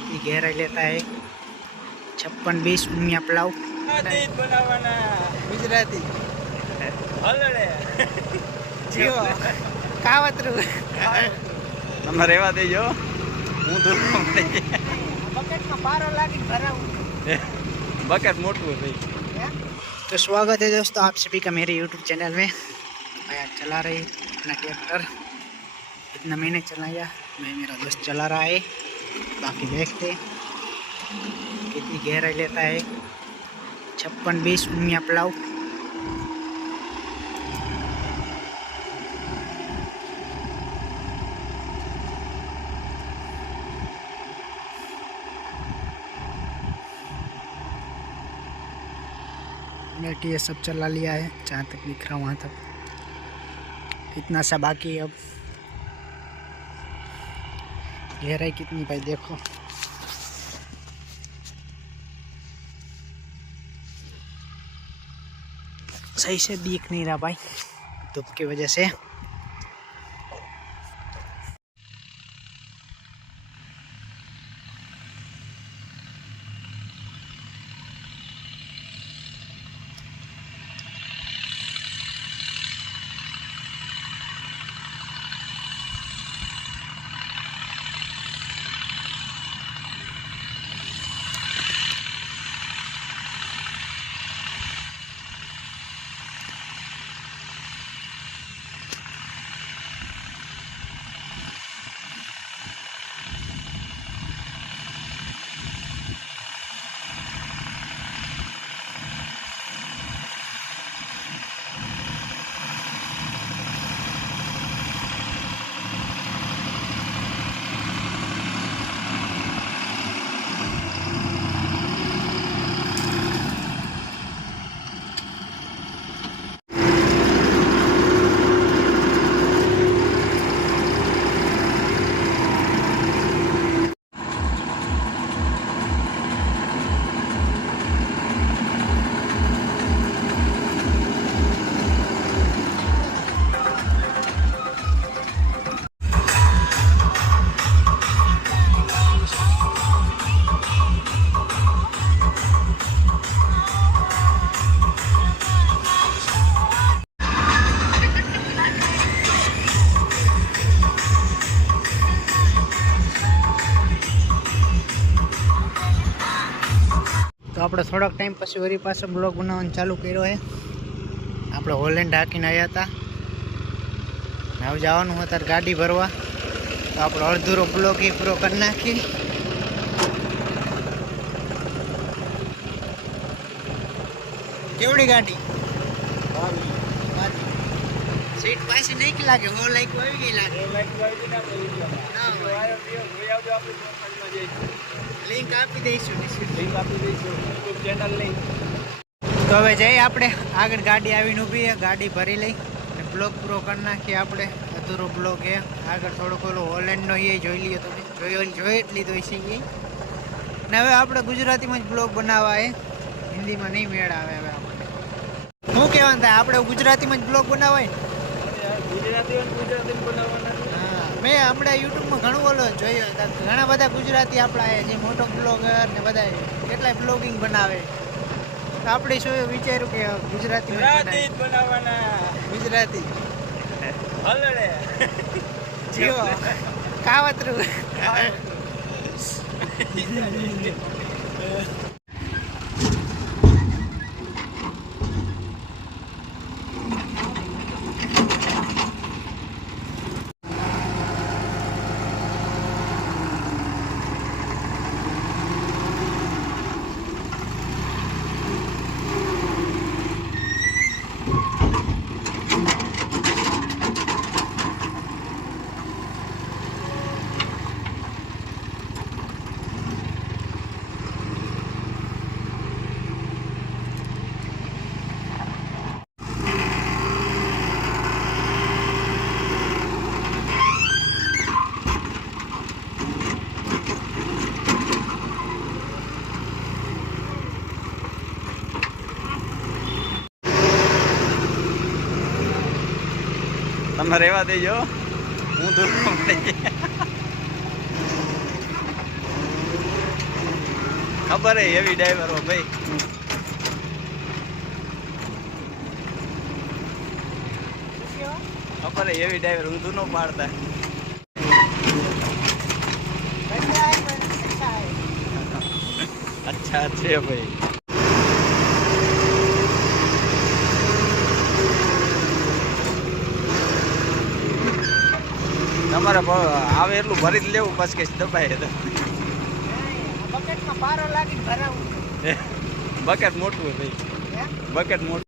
कितनी गहराई लेता है छप्पन बीस उमिया पुलाव ગુજરાતી જીવો કાવતરું તમે રહેવા દેજો હું ધૂળ બકેટમાં પારો લાગી ભરાવું બકેટ મોટું થઈ तो स्वागत है दोस्तों आप सभी का मेरे यूट्यूब चैनल में मैं आज चला रही अपना ट्रैक्टर इतना मैंने चलाया मैं मेरा दोस्त चला रहा है बाकी देखते कितनी गहराई लेता है। छप्पन, बीस उमिया नेट ये सब चला लिया है, जहाँ तक दिख रहा हूँ, वहाँ तक। इतना सा बाकी अब। गहराई कितनी भाई देखो। सही से दिख नहीं रहा भाई धूप की वजह से। તો આપણે થોડાક ટાઈમ પછી વળી પાછો બ્લોગ બનાવવાનું ચાલુ કર્યો છે. આપણે હોલેન્ડ હાકીને આવ્યા હતા. હવે જવાનું હોય ત્યારે ગાડી ભરવા. તો આપણો અડધુરો બ્લોગ એ પૂરો કરી નાખી કેવડી ગાડી? સીટ પાસે નહીં લાગે હો લાઈક આવી ગઈ લાગે. ના હોય. લિંક આપી દઈશું. તો હવે જઈએ આપણે. આગળ ગાડી આવીને ઊભી છે. ગાડી ભરી લઈ. અને બ્લોગ પૂરો કરી નાખીએ આપણે. અધૂરો બ્લોગ એ આગળ થોડોક ઓલો હોલેન્ડનો એ જોઈ લઈએ તમે. જોઈ જોઈ જ લીધો છે એ. ને હવે આપણે ગુજરાતીમાં જ બ્લોગ બનાવવા એ હિન્દીમાં નહીં મેળ આવે હવે આપણે. શું કહેવાનું થાય? આપણે ગુજરાતીમાં જ બ્લોગ બનાવાય? ગુજરાતી હા, મેં હમણાં યુટ્યુબમાં ઘણું ઓલો જોયું ઘણા બધા ગુજરાતી આપણા જે મોટો બ્લોગર ને બધા કેટલાય બ્લોગિંગ બનાવે. તો આપણે શું વિચાર્યું કે ગુજરાતી ગુજરાતી જીવો. કાવતરું. તમે રહેવા દેજો. હું દૂર ખબર હે એવી ડ્રાઈવરો ભાઈ. ખબર હે એવી ડ્રાઈવર ઊંધું ન પાડતા. અચ્છા છે ભાઈ. તમારે આવે એટલું ભરી જ લેવું બસ કે દબાય તો. બકેટમાં પારો લાગીને ભરાવું બકેટ મોટું હોય ભાઈ. બકેટ મોટું.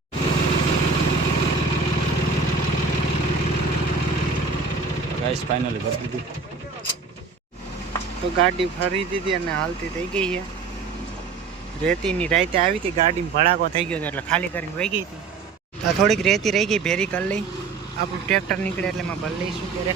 ગાઈસ ફાઇનલી ભરી દીધું. તો ગાડી ફરી દીધી અને હાલતી થઈ ગઈ છે. રેતીની રાતે આવી હતી ગાડીમાં ભડાકો થઈ ગયો હતો એટલે ખાલી કરીને વહી ગઈ હતી. થોડીક રેતી રહી ગઈ ભેરી કરી લઈ. આપણું ટ્રેક્ટર નીકળે એટલે એમાં ભરી લઈશું ત્યારે